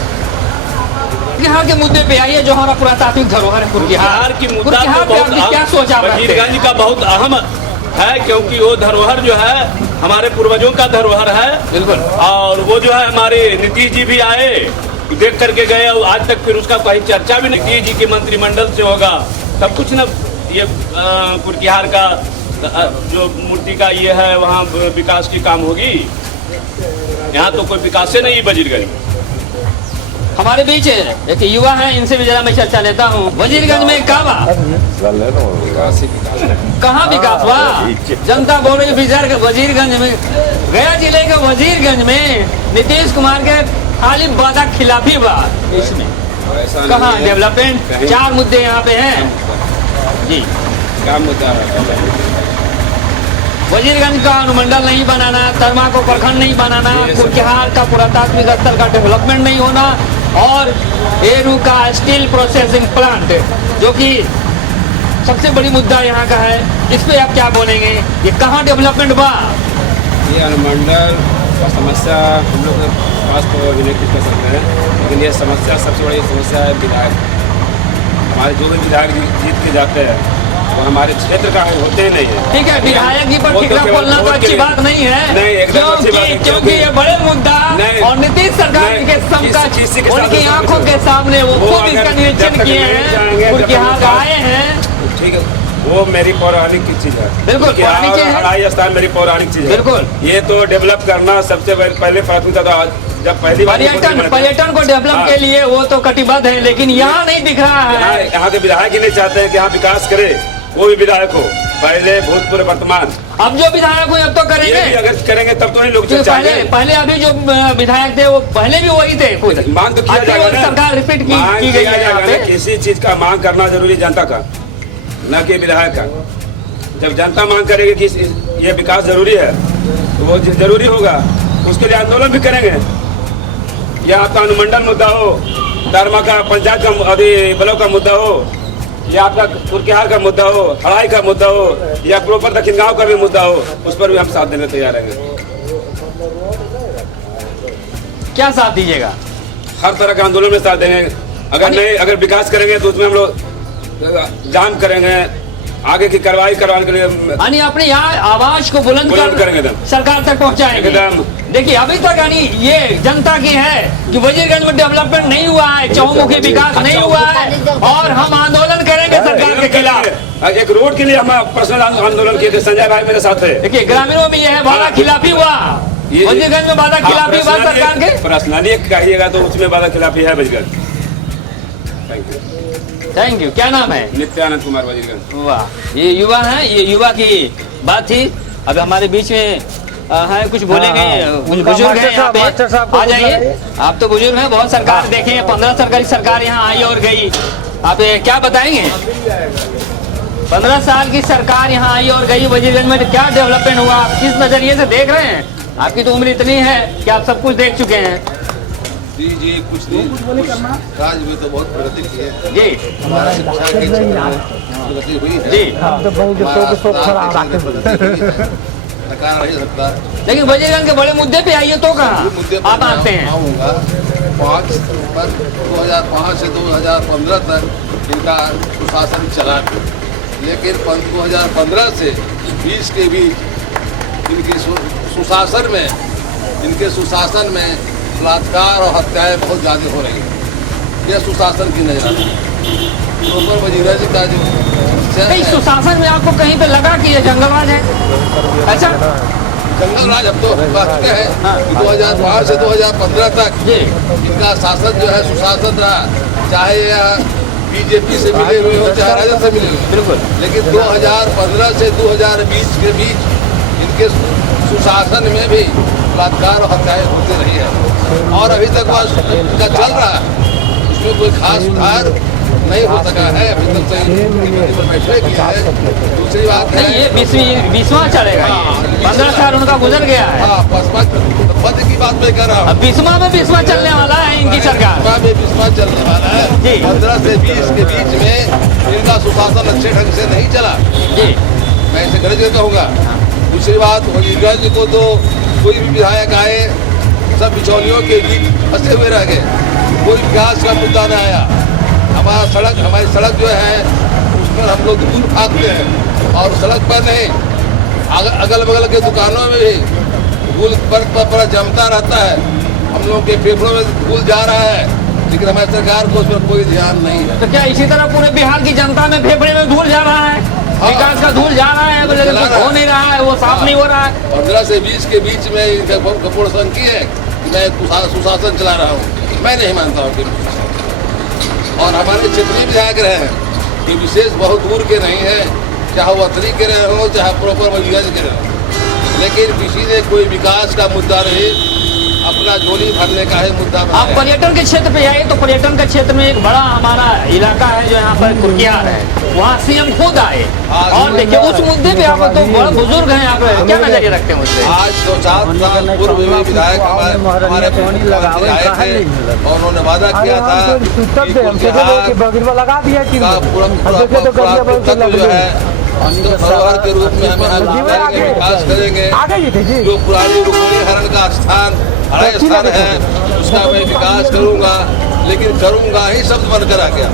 कुर्किहार के मुद्दे पे आइए, जो हमारा पुरातात्विक धरोहर है कुर्किहार की मुद्दा तो बहुत क्या सोचा? वजीरगंज का बहुत अहम है, क्योंकि वो धरोहर जो है हमारे पूर्वजों का धरोहर है। बिल्कुल। और वो जो है हमारे नीतीश जी भी आए, देख करके गए, आज तक फिर उसका कहीं चर्चा भी नहीं। नीतीश जी के मंत्रिमंडल से होगा सब कुछ ना। ये कुर्किहार का जो मूर्ति का ये है, वहाँ विकास की काम होगी। यहाँ तो कोई विकास ही नहीं वजीरगंज। हमारे बीच एक युवा है, इनसे भी जरा मैं चर्चा लेता हूँ। वजीरगंज में कहाँ विकास हुआ? जनता बोल रही वजीरगंज में, गया जिले के वजीरगंज में नीतीश कुमार के खाली वादा खिलाफी हुआ। इसमें कहाँ डेवलपमेंट? 4 मुद्दे यहाँ पे हैं जी। क्या मुद्दा है? वजीरगंज का अनुमंडल नहीं बनाना, धर्मा को प्रखंड नहीं बनाना, कुर्किहार का पुरातात्विक स्थल का डेवलपमेंट नहीं होना, और एरू का स्टील प्रोसेसिंग प्लांट जो कि सबसे बड़ी मुद्दा यहाँ का है, इस पे आप क्या बोलेंगे? ये कहाँ डेवलपमेंट हुआ? ये अनुमंडल का समस्या हम लोग के पास तो नहीं कुछ कर सकते हैं, लेकिन ये समस्या सबसे बड़ी समस्या है विधायक। हमारे जो भी विधायक जीत के जाते हैं वो हमारे क्षेत्र का होते ही नहीं है। ठीक है, विधायक जी पर ठिकरा बोलना तो अच्छी बात नहीं है। नहीं, एकदम अच्छी बात है, क्योंकि ये बड़े मुद्दा और नीतीश सरकार के समकक्ष उनकी आंखों के सामने वो खुद इसका निरीक्षण किए हैं, उनके यहाँ आए हैं। ठीक है, वो मेरी पौराणिक की चीज है। बिल्कुल, पौराणिक चीज है। हड़ाई स्थान मेरी पौराणिक चीज है। बिल्कुल, ये तो डेवलप करना सबसे पहले प्राथमिकता था। जब पहली बार पर्यटन को डेवलप के लिए वो तो कटिबद्ध है, लेकिन यहाँ नहीं दिख रहा है। यहाँ के विधायक ही नहीं चाहते हैं कि यहाँ विकास करे, कोई भी विधायक हो, पहले भूतपूर्व वर्तमान। अब जो विधायक हुए अब तो करेंगे, अगर करेंगे तब तो नहीं लोग पहले अभी जो विधायक थे वो पहले भी वही थे। मांग तो किया जाएगा ना, सरकार रिपीट की गई है। किसी चीज का मांग करना जरूरी जनता का, न कि विधायक का। जब जनता मांग करेगी कि ये विकास जरूरी है तो वो जरूरी होगा, उसके लिए आंदोलन भी करेंगे। या आपका अनुमंडल मुद्दा हो, दरमा का पंचायत का ब्लॉक का मुद्दा हो, या आपका कुरकेहार का मुद्दा हो, हड़ाई का मुद्दा हो, या प्रॉपर दक्षिण गांव का भी मुद्दा हो, उस पर भी हम साथ देने तैयार हैं। क्या साथ दीजिएगा? हर तरह का आंदोलन में साथ देंगे। अगर विकास करेंगे तो उसमें हम लोग जाम करेंगे, आगे की कार्रवाई करवाने के लिए यानी अपने यहाँ आवाज को बुलंद करेंगे, सरकार तक पहुँचाएंगे। देखिए अभी तक यानी ये जनता की है कि वजीरगंज में डेवलपमेंट नहीं हुआ है, चहुमुखी विकास नहीं हुआ है और हम आंदोलन करेंगे सरकार के खिलाफ। एक रोड के लिए हम पर्सनल आंदोलन किए थे, संजय भाई मेरे साथ है। देखिए ग्रामीणों में यह है वादा खिलाफी हुआ, वजीरगंज में वादा खिलाफी हुआ सरकार के। पर्सनली कहिएगा तो उसमें वादा खिलाफी है वजीरगंज। Thank you. क्या नाम है? नित्यानंद कुमार वजीरगंज। वाह, ये युवा है, ये युवा की बात थी। अब हमारे बीच में है, कुछ बोलेंगे, कुछ बुजुर्ग हैं यहाँ पे, आ जाइए। आप तो बुजुर्ग हैं, बहुत सरकार देखे हैं, 15 सरकारी सरकार यहाँ आई और गई। आप क्या बताएंगे? 15 साल की सरकार यहाँ आई और गई, वजीरगंज में क्या डेवलपमेंट हुआ, आप किस नजरिए से देख रहे हैं? आपकी तो उम्र इतनी है कि आप सब कुछ देख चुके हैं। जी कुछ नहीं, राज्य में तो बहुत प्रगति की है जी, हमारा शिक्षा के क्षेत्र में प्रगति हुई है जी। सरकार नहीं सकता, लेकिन वजीरगंज के बड़े मुद्दे पे आइए तो कहाँ आप आते हैं? 5 सितंबर 2005 से 2015 तक इनका सुशासन चला, लेकिन 2015 से 20 के बीच इनके सुशासन में बलात्कार और हत्याएं बहुत ज़्यादा हो रही हैं। यह सुशासन की नजर आती है। ऊपर वजीरगंज का जो सुशासन में आपको कहीं पे लगा कि ये जंगलराज है? अच्छा, जंगलराज हम तो बात चुके हैं कि 2005 से 2015 तक इनका शासन जो है सुशासन रहा, चाहे यह बीजेपी से मिले हुए हो चाहे राजद से मिले हुए। बिल्कुल। लेकिन 2015 से 2020 के बीच इनके सुशासन में भी बलात्कार और हत्याएं होती रही है और अभी तक वह चल रहा है, उसमें कोई खास सुधार नहीं हो सका है अभी तक। बैठे किया है। दूसरी बात है ये 20वां चलेगा, 15 साल उनका गुजर गया है। पद की बात मैं कर रहा हूँ, 20वां चलने वाला है इनकी सरकार। 20वां चलने वाला है। 15 से 20 के बीच में इनका सुशासन अच्छे ढंग से नहीं चला जी, मैं इसे गलत कहूँगा। दूसरी बात, वजीरगंज को तो कोई भी विधायक आए सब बिचौलियों के बीच फंसे हुए रह गए, कोई विकास का मुद्दा न आया। हमारी सड़क जो है उस पर हम लोग दूर भागते हैं और सड़क पर नहीं, अगल बगल के दुकानों में भी धूल पर जमता रहता है। हम लोगों के फेफड़ों में धूल जा रहा है, लेकिन हमारी सरकार को उस पर कोई ध्यान नहीं है। तो क्या इसी तरह पूरे बिहार की जनता में फेफड़े में धूल जा रहा है? विकास का धूल जा रहा है, लेकिन हो नहीं रहा है, वो साफ नहीं हो रहा है। 15 से 20 के बीच में कपूर संकी है कि मैं सुशासन चला रहा हूँ, मैं नहीं मानता हूँ। और हमारे क्षेत्रीय विधायक रहे हैं कि विशेष बहुत दूर के नहीं है, चाहे वो अतरी के रहे हो चाहे प्रॉपर वजीरगंज के रहे हो, लेकिन किसी ने कोई विकास का मुद्दा नहीं अपना झोली भरने का ही मुद्दा आप बनाया। पर्यटन के क्षेत्र पे आए तो पर्यटन के क्षेत्र में एक बड़ा हमारा इलाका है जो यहाँ पर कुर्कियार है, वहाँ सीएम खुद आए और देखिए उस मुद्दे पे आप तो बड़ा बुजुर्ग हैं, आप क्या नजरिए रखते हैं उससे? आज 2-4 साल पूर्व भी विधायक हमारे मुख्यमंत्री आए थे और उन्होंने वादा किया था कि जो है धरोहर के रूप में हम यहाँ विकास करेंगे। जो पुरानी रुक्मिणी हरण का स्थान अड़ाई स्थान है उसका मैं विकास करूंगा, लेकिन करूंगा ही शब्द बनकर आ गया।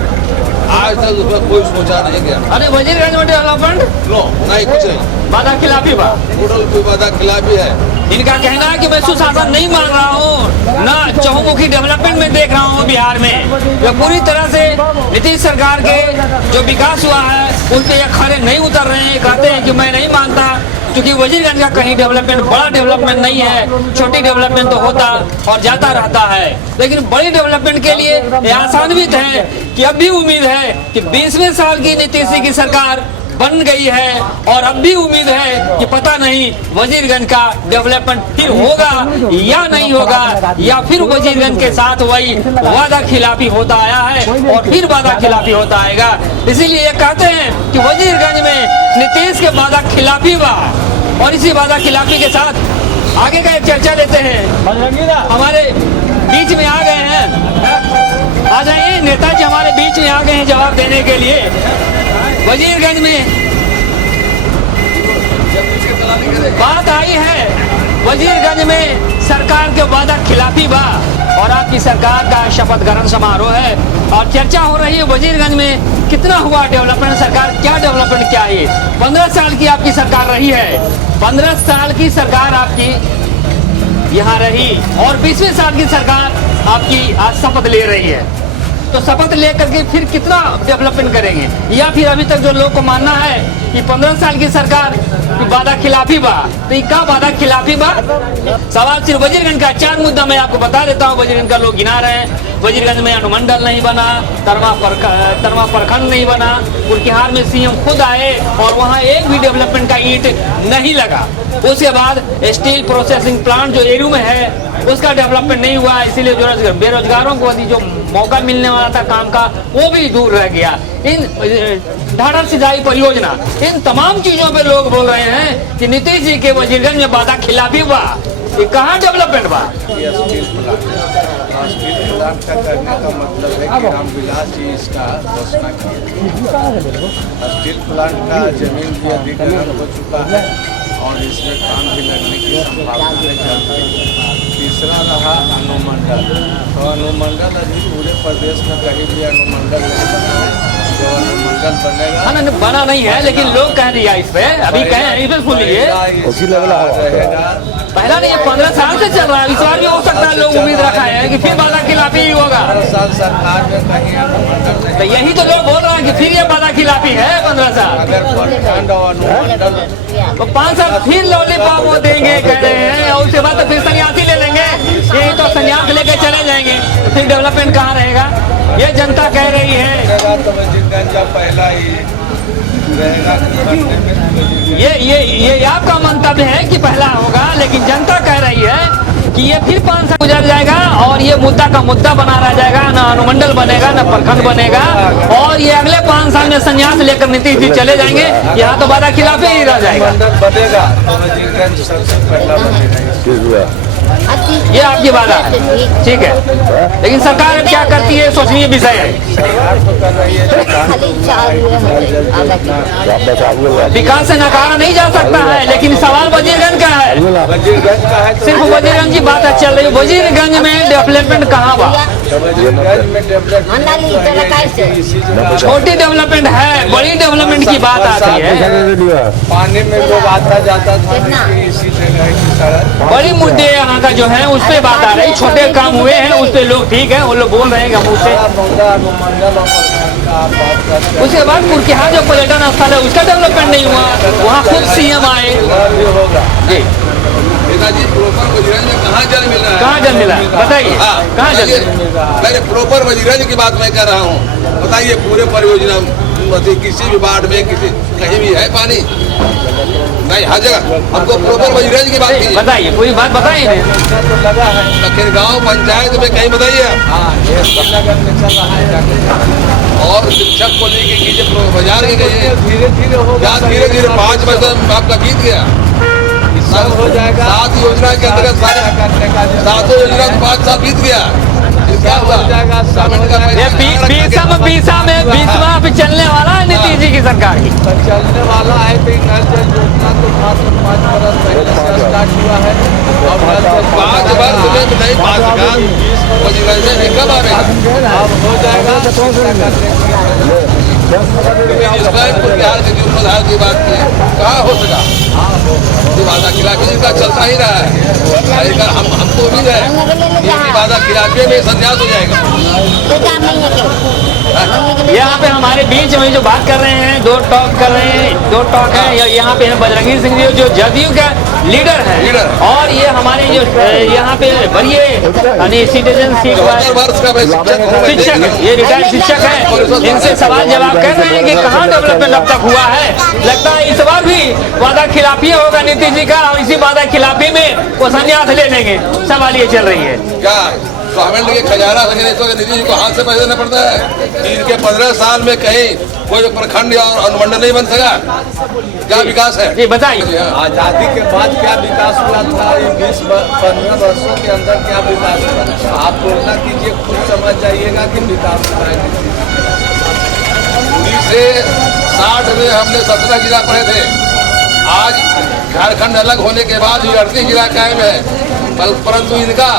आज तक उसमें कोई सोचा नहीं गया। अरे वजीरगंज में डेवलपमेंट नो नहीं, कुछ नहीं, वादा खिलाफी बा, टोटल कोई वादा खिलाफी है। इनका कहना है कि मैं सुशासन नहीं मान रहा हूँ, ना चहुमुखी डेवलपमेंट में देख रहा हूँ बिहार में। जो पूरी तरह से नीतीश सरकार के जो विकास हुआ है उस पर ये खड़े नहीं उतर रहे हैं। कहते हैं कि मैं नहीं मानता क्योंकि वजीरगंज का कहीं डेवलपमेंट बड़ा डेवलपमेंट नहीं है, छोटी डेवलपमेंट तो होता और जाता रहता है, लेकिन बड़ी डेवलपमेंट के लिए ये आसान्वित है कि अब भी उम्मीद है कि 20वें साल की नीतीश जी की सरकार बन गई है और अब भी उम्मीद है कि पता नहीं वजीरगंज का डेवलपमेंट फिर होगा या नहीं होगा, या फिर वजीरगंज के साथ वही वादा खिलाफी होता आया है और फिर वादा खिलाफी होता आएगा। इसीलिए ये कहते हैं कि वजीरगंज में नीतीश के वादा खिलाफी बा और इसी वादा खिलाफी के साथ आगे का एक चर्चा लेते हैं। हमारे बीच में आ गए हैं, आ जाइए नेताजी हमारे बीच में आ गए हैं जवाब देने के लिए। वजीरगंज में बात आई है, वजीरगंज में सरकार के वादा खिलाफी बा और आपकी सरकार का शपथ ग्रहण समारोह है और चर्चा हो रही है वजीरगंज में कितना हुआ डेवलपमेंट, सरकार क्या डेवलपमेंट क्या है। 15 साल की आपकी सरकार रही है, 15 साल की सरकार आपकी यहाँ रही और 20वें साल की सरकार आपकी आज शपथ ले रही है। तो शपथ लेकर के फिर कितना डेवलपमेंट करेंगे, या फिर अभी तक जो लोग को मानना है कि 15 साल की सरकार वादा खिलाफी बा, तो ये क्या वादा खिलाफी बा? सवाल सिर्फ वजीरगंज का 4 मुद्दा मैं आपको बता देता हूँ। वजीरगंज का लोग गिना रहे हैं, वजीरगंज में अनुमंडल नहीं बना, तरमा प्रखंड नहीं बना, कुर्किहार में सीएम खुद आए और वहाँ एक भी डेवलपमेंट का ईंट नहीं लगा। उसके बाद स्टील प्रोसेसिंग प्लांट जो एरू में है उसका डेवलपमेंट नहीं हुआ, इसीलिए जो बेरोजगारों को जो मौका मिलने वाला था काम का वो भी दूर रह गया। इन ढाढ़ा सिंचाई परियोजना, इन तमाम चीजों पे लोग बोल रहे हैं कि नीतीश जी के वजीरगंज में वादा खिलाफी बा, ये कहाँ डेवलपमेंट बा? स्टील प्लांट का करने का मतलब है कि रामविलास जी इसका घोषणा किए। स्टील प्लांट का जमीन भी अधिग्रहण हो चुका है और इसमें काम भी लगने की संभावना है। तीसरा रहा अनुमंडल, तो अनुमंडल अभी पूरे प्रदेश में कहीं भी अनुमंडल नहीं बना है। जो अनुमंडल बनेगा बना नहीं है, लेकिन लोग कह दिया इस पे, अभी कहे इस पे सुनिए पहला नहीं, 15 साल से चल रहा है, इस बार भी हो सकता है, लोग उम्मीद रखा है कि फिर वादा खिलाफी ही होगा। सरकार में कहीं अनुमंडल, तो यही तो लोग बोल रहे हैं कि फिर ये वादा खिलाफी है 15 साल। अगर प्रखंड और अनुमंडल तो 5 साल फिर लॉलीपॉप वो देंगे कह रहे हैं और उसके बाद तो फिर सन्यासी ले लेंगे, ये तो सन्यास लेके चले जाएंगे, तो फिर डेवलपमेंट कहाँ रहेगा? ये जनता कह रही है। तो वजीरगंज पहला ही रहेगा। ये आपका मंतव्य है कि पहला होगा, लेकिन जनता कह रही है कि ये फिर 5 साल गुजर जाएगा और ये मुद्दा का मुद्दा बना रह जाएगा, ना अनुमंडल बनेगा ना प्रखंड बनेगा और ये अगले 5 साल में संन्यास लेकर नीतीश जी चले जाएंगे, यहाँ तो वादा खिलाफी ही रह जाएगा। बनेगा तो वजीरगंज सबसे पहला बनेगा। ये आपकी वादा है, ठीक है, लेकिन सरकार क्या करती है सोचनीय विषय है। विकास से नकारा नहीं जा सकता है, लेकिन सवाल वजीरगंज का है, सिर्फ वजीरगंज की बात चल रही है। वजीरगंज में डेवलपमेंट कहाँ बा? छोटी डेवलपमेंट है, बड़ी डेवलपमेंट की बात आती है। पानी में लोग आता जाता था, इसी जगह की सड़क, बड़ी मुद्दे यहाँ का जो है उस पे बात आ रही, छोटे काम हुए हैं उस पे लोग ठीक है, वो लोग बोल रहे हैं कि मुझसे। उसके बाद कुर्किहार जो पर्यटन स्थल है उसका डेवलपमेंट नहीं हुआ, वहाँ खुद सीएम आए। जी नेताजी प्रॉपर वजीरगंज में कहाँ जल मिल रहा है? कहाँ जल मिला है बताइए? कहाँ जल? मैं प्रॉपर वजीरगंज की बात मैं कर रहा हूँ, बताइए पूरे परियोजना बागमती किसी भी वार्ड में किसी कहीं भी है पानी नहीं, हर जगह हमको प्रॉपर वजीरेज की बात कीजिए। बताइए, कोई बात बताइए। लखीर गाँव पंचायत में कहीं बताइए और शिक्षक को लेके कीजिए, बाजार के कहिए, धीरे धीरे होगा, धीरे धीरे 5 वर्ष आपका बीत गया, सब हो जाएगा। 7 योजना के अंतर्गत सारे 7 योजना 5 साल बीत गया, क्या हुआ? ये बीसवा पे चलने वाला है नीतीश जी की सरकार की, चलने वाला है। तो नल जल योजना तो 5 बरस पहले से स्टार्ट हुआ है और 5 वर्ष में नहीं पास का कब आएगा? अब हो जाएगा। बिहार के जीर्णोद्धार की बात की कहाँ हो सका? वादा खिलाफी का चलता ही रहा है। हमको उम्मीद है कि वादा खिलाफी में संन्यास हो जाएगा। यहाँ पे हमारे बीच में जो बात कर रहे हैं, दो टॉक है। यहाँ पे है बजरंगी सिंह जी जो जदयू का लीडर है, और ये हमारे जो यहाँ पे बड़िए सिटीजनशिप शिक्षक, ये रिटायर्ड शिक्षक है, इनसे सवाल जवाब कर रहे हैं कि कहाँ डेवलपमेंट अब तक हुआ है। लगता है इस बार भी वादा खिलाफी होगा नीतीश जी का, और इसी वादा खिलाफी में वो संन्यास ले लेंगे। सवाल ये चल रही है क्या गवर्नमेंट के खजाना से नीतीश जी को हाथ से पैसे देना पड़ता है? इनके 15 साल में कहीं कोई प्रखंड और अनुमंडल नहीं बन सका? क्या विकास है? ये बताइए। आजादी के बाद क्या विकास हुआ था? ये 20-15 वर्षों के अंदर क्या विकास हुआ? आप तुलना कीजिए, खुद समझ जाइएगा कि विकास हुआ है। 19 से 60 में हमने 17 जिला पढ़े थे। आज झारखंड अलग होने के बाद भी 38 जिला कायम है, परंतु इनका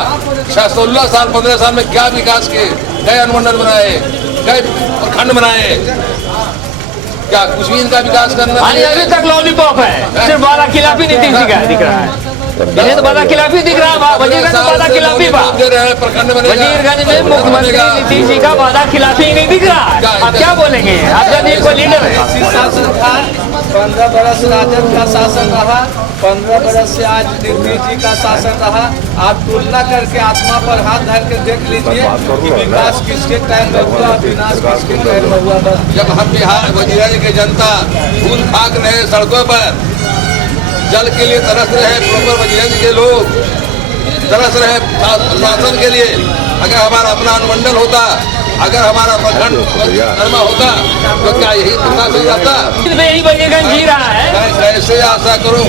16 साल 15 साल में क्या विकास किए? कई अनुमंडल बनाए, कई प्रखंड बनाए, क्या कुछ भी इनका विकास करना? अभी तक लॉलीपॉप है, सिर्फ वादा खिलाफी नीतीश जी का दिख रहा है। इन्हें तो वादा खिलाफी दिख रहा है, वजीरगंज में वादा खिलाफी वजीरगंज में मुख्यमंत्री नीतीश जी का वादा खिलाफी नहीं दिख रहा है। आप क्या बोलेंगे? आप जब एक लीडर है। शासन था, 15 बरस राजद का शासन रहा, 15 बरस से आज नीतीश जी का शासन रहा। आप तुलना करके आत्मा पर हाथ धर के देख लीजिए कि विकास किसके टाइम में हुआ, विनाश किसके टाइम में हुआ। बस जब हम बिहार वजीरगंज के जनता खून खाक रहे सड़कों पर, जल के लिए तरस रहे, प्रॉपर वजीरगंज के लोग तरस रहे शासन के लिए। अगर हमारा अपना अनुमंडल होता, अगर हमारा प्रखंड कर्मा होता तो क्या यही प्रशासन रहता? यही वजीरगंज जी रहा है। मैं कैसे आशा करूं?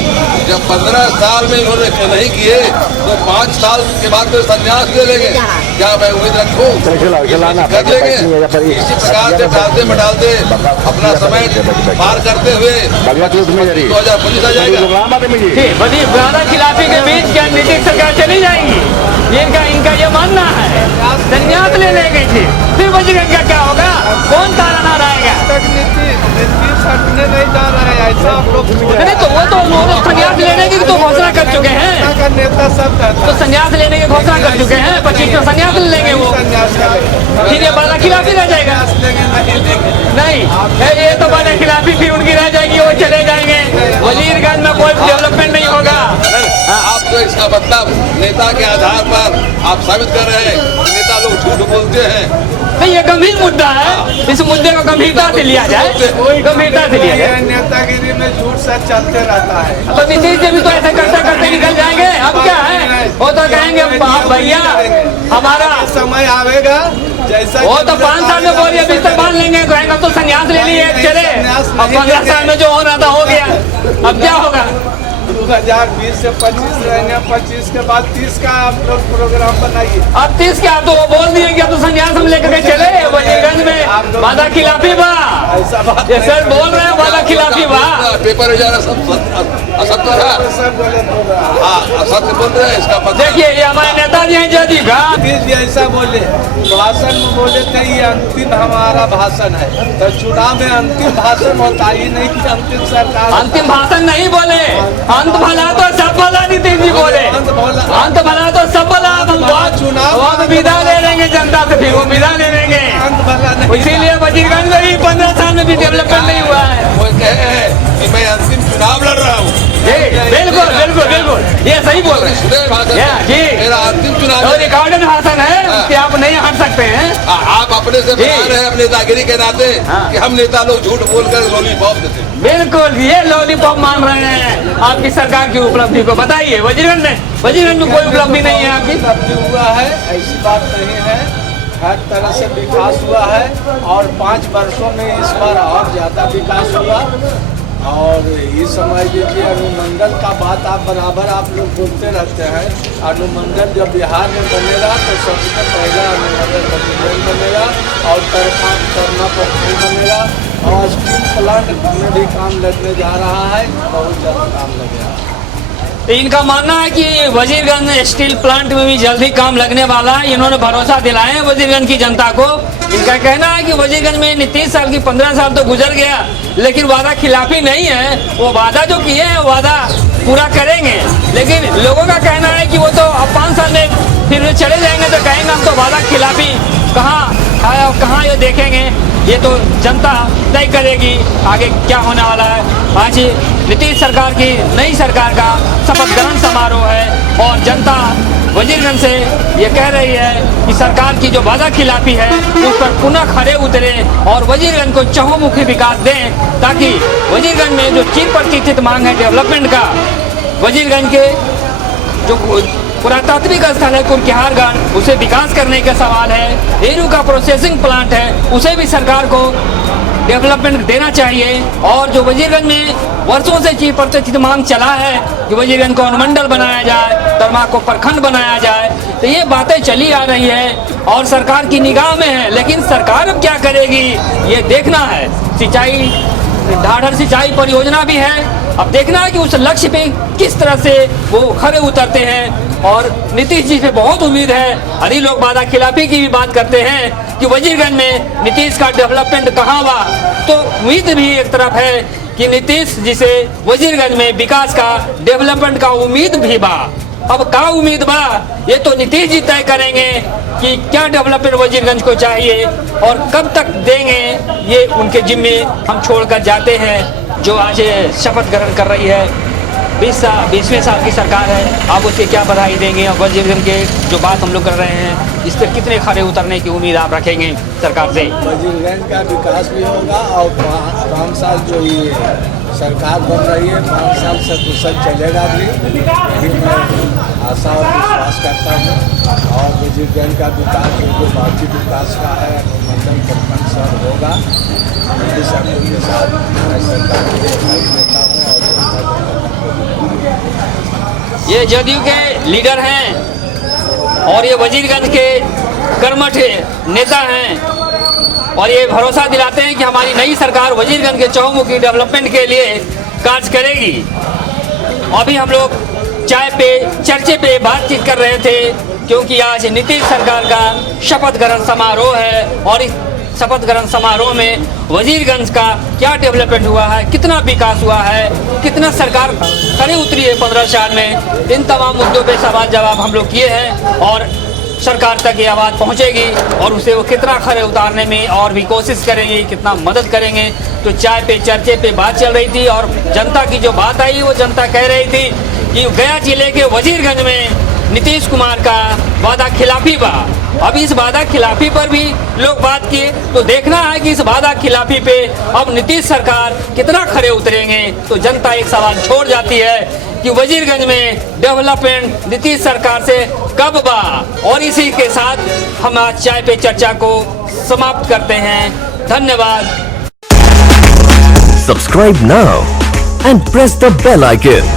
जब 15 साल में इन्होंने नहीं किए तो 5 साल के बाद तो संन्यास ले लेंगे। क्या मैं उम्मीद रखूं कर लेंगे? इसी प्रकार से डालते मडालते अपना समय पार करते हुए 2025 आ जाएगा। वादा खिलाफी के बीच क्या नीतीश सरकार चली जाएगी? इनका ये मानना है, संन्यास ले लेंगे। फिर वजीरगंज का क्या होगा? कौन तारा ना रहेगा? नीतीश हटने नहीं जा रहा है, ऐसा आप लोग नहीं तो वो तो संन्यास लेने की तो घोषणा कर चुके हैं। नेता सब तो संन्यास लेने की घोषणा कर चुके हैं, 25 में संन्यास ले लेंगे वो। फिर ये वादा खिलाफी रह जाएगा। नहीं, ये तो वादा खिलाफी फिर उनकी रह जाएगी, वो चले जाएंगे। वजीरगंज में कोई डेवलपमेंट नहीं होगा। आप तो इसका मतलब नेता के आधार पर आप साबित कर रहे हैं कि नेता लोग झूठ बोलते हैं। नहीं, ये गंभीर मुद्दा है, इस मुद्दे को गंभीरता से लिया जाए, गंभीरता से लिया जाए। नेतागिरी में झूठ सच चलते रहता है। तो नीतीश जी भी तो ऐसे करते करते निकल जाएंगे। अब क्या है, वो तो कहेंगे भैया हमारा समय आवेगा, जैसा वो तो 5 साल में बोलिए अभी तक मान लेंगे, कहेंगे तो संन्यास ले लिए चले। अब 15 साल में जो हो रहा था हो गया, अब क्या होगा? 2020 से 25 रहने, 25 के बाद 30 का आप लोग प्रोग्राम बनाइए। अब 30 के आप तो वो बोल दिए कि अब तो संन्यास हम लेकर के चले वजीरगंज में वादा खिलाफी बा। ये सर बोल रहे हैं वादा खिलाफी बा। पेपर सब असत्य था, असत्य बोल रहे हैं। इसका देखिए ये हमारे नेताजी हैं जदयू का। जी ऐसा बोले, भाषण में बोले थे ये अंतिम हमारा भाषण है, तो चुनाव में अंतिम भाषण होता ही नहीं कि अंतिम सरकार। अंतिम भाषण नहीं बोले, अंत भला तो सब भला। नीतीश जी बोले अंत भला तो सब भला। चुनाव विदा ले लेंगे जनता से, फिर वो विदा ले लेंगे। अंत भला नहीं। इसीलिए वजीरगंज में भी 15 साल में भी डेवलपमेंट नहीं हुआ है। वो कहे कि मैं अंतिम चुनाव लड़ रहा हूँ। बिल्कुल बिल्कुल बिल्कुल, ये सही बोल रहे हैं जी। मेरा अंतिम चुनाव और रिकॉर्डेड भाषण है कि आप नहीं हट सकते हैं। आप अपने से बता रहे हैं अपने नेतागिरी के नाते कि हम नेता लोग झूठ बोलकर लॉलीपॉप देते। बिल्कुल, ये लॉलीपॉप मान रहे हैं आपकी सरकार की उपलब्धि को। बताइए वजीरगंज में कोई उपलब्धि नहीं है आपकी? उपलब्धि हुआ है, ऐसी बात नहीं है। हर तरह से विकास हुआ है और 5 वर्षों में इस बार और ज़्यादा विकास हुआ। और ये समझ लीजिए अनुमंडल का बात आप बराबर आप लोग बोलते रहते हैं। अनुमंडल जब बिहार में बनेगा तो सबसे पहला अनुमंडल वजीरगंज बनेगा और तरना प्रखंड बनेगा और स्टील प्लांट में भी काम लगने जा रहा है, बहुत जल्द काम लगेगा। तो इनका मानना है कि वजीरगंज स्टील प्लांट में भी जल्दी काम लगने वाला है। इन्होंने भरोसा दिलाया है वजीरगंज की जनता को। इनका कहना है कि वजीरगंज में 29 साल की 15 साल तो गुजर गया, लेकिन वादा खिलाफी नहीं है। वो वादा जो किए हैं वादा पूरा करेंगे, लेकिन लोगों का कहना है कि वो तो अब 5 साल में फिर चले जाएंगे तो कहेंगे हम तो वादा खिलाफी कहाँ ये देखेंगे। ये तो जनता तय करेगी आगे क्या होने वाला है। आज नीतीश सरकार की नई सरकार का शपथ ग्रहण समारोह है और जनता वजीरगंज से ये कह रही है कि सरकार की जो वादा खिलाफी है उस पर पुनः खड़े उतरे और वजीरगंज को चहुमुखी विकास दें, ताकि वजीरगंज में जो चिर प्रतिष्ठित मांग है डेवलपमेंट का, वजीरगंज के जो पुरातात्विक स्थल है कुरकिहारगंज, उसे विकास करने का सवाल है। एरू का प्रोसेसिंग प्लांट है, उसे भी सरकार को डेवलपमेंट देना चाहिए। और जो वजीरगंज में वर्षों से चिर प्रतिष्ठित मांग चला है कि वजीरगंज को अनुमंडल बनाया जाए, दरमा को प्रखंड बनाया जाए, तो ये बातें चली आ रही है और सरकार की निगाह में है। लेकिन सरकार अब क्या करेगी ये देखना है। सिंचाई ढाढ़र सिंचाई परियोजना भी है, अब देखना है कि उस लक्ष्य पे किस तरह से वो खरे उतरते हैं। और नीतीश जी से बहुत उम्मीद है। अभी लोग वादा खिलाफी की भी बात करते हैं कि वजीरगंज में नीतीश का डेवलपमेंट कहाँ हुआ, तो उम्मीद भी एक तरफ है कि नीतीश जी से वजीरगंज में विकास का डेवलपमेंट का उम्मीद भी बा। अब क्या उम्मीद बा ये तो नीतीश जी तय करेंगे कि क्या डेवलपमेंट वजीरगंज को चाहिए और कब तक देंगे, ये उनके जिम्मे हम छोड़कर जाते हैं। जो आज शपथ ग्रहण कर रही है 20वें साल की सरकार है, आप उसके क्या बधाई देंगे और वजीरगंज के जो बात हम लोग कर रहे हैं इस पर कितने खड़े उतरने की उम्मीद आप रखेंगे सरकार से? वजीरगंज का विकास भी होगा और 5 साल जो ये सरकार बन रही है 5 साल से कुशल चलेगा भी, यही मैं आशा और विश्वास करता हूँ। और वजीरगंज का विकास जो बाकी विकास का है अनुमंडल प्रखंड सब होगा। मोदी सरकार के साथ मैं सरकार को बधाई देता हूँ। ये जदयू के लीडर हैं और ये वजीरगंज के कर्मठ नेता हैं और ये भरोसा दिलाते हैं कि हमारी नई सरकार वजीरगंज के चहुमुखी डेवलपमेंट के लिए कार्य करेगी। अभी हम लोग चाय पे चर्चे पे बातचीत कर रहे थे क्योंकि आज नीतीश सरकार का शपथ ग्रहण समारोह है और इस शपथ ग्रहण समारोह में वजीरगंज का क्या डेवलपमेंट हुआ है, कितना विकास हुआ है, कितना सरकार खड़ी उतरी है 15 साल में, इन तमाम मुद्दों पे सवाल जवाब हम लोग किए हैं और सरकार तक ये आवाज़ पहुंचेगी और उसे वो कितना खड़े उतारने में और भी कोशिश करेंगे, कितना मदद करेंगे। तो चाय पे चर्चे पे बात चल रही थी और जनता की जो बात आई वो जनता कह रही थी कि गया जिले के वजीरगंज में नीतीश कुमार का वादा खिलाफी बा। अब इस वादा खिलाफी पर भी लोग बात किए, तो देखना है कि इस वादा खिलाफी पे अब नीतीश सरकार कितना खड़े उतरेंगे। तो जनता एक सवाल छोड़ जाती है कि वजीरगंज में डेवलपमेंट नीतीश सरकार से कब बा। और इसी के साथ हम आज चाय पे चर्चा को समाप्त करते हैं। धन्यवाद। Subscribe now and press the bell icon.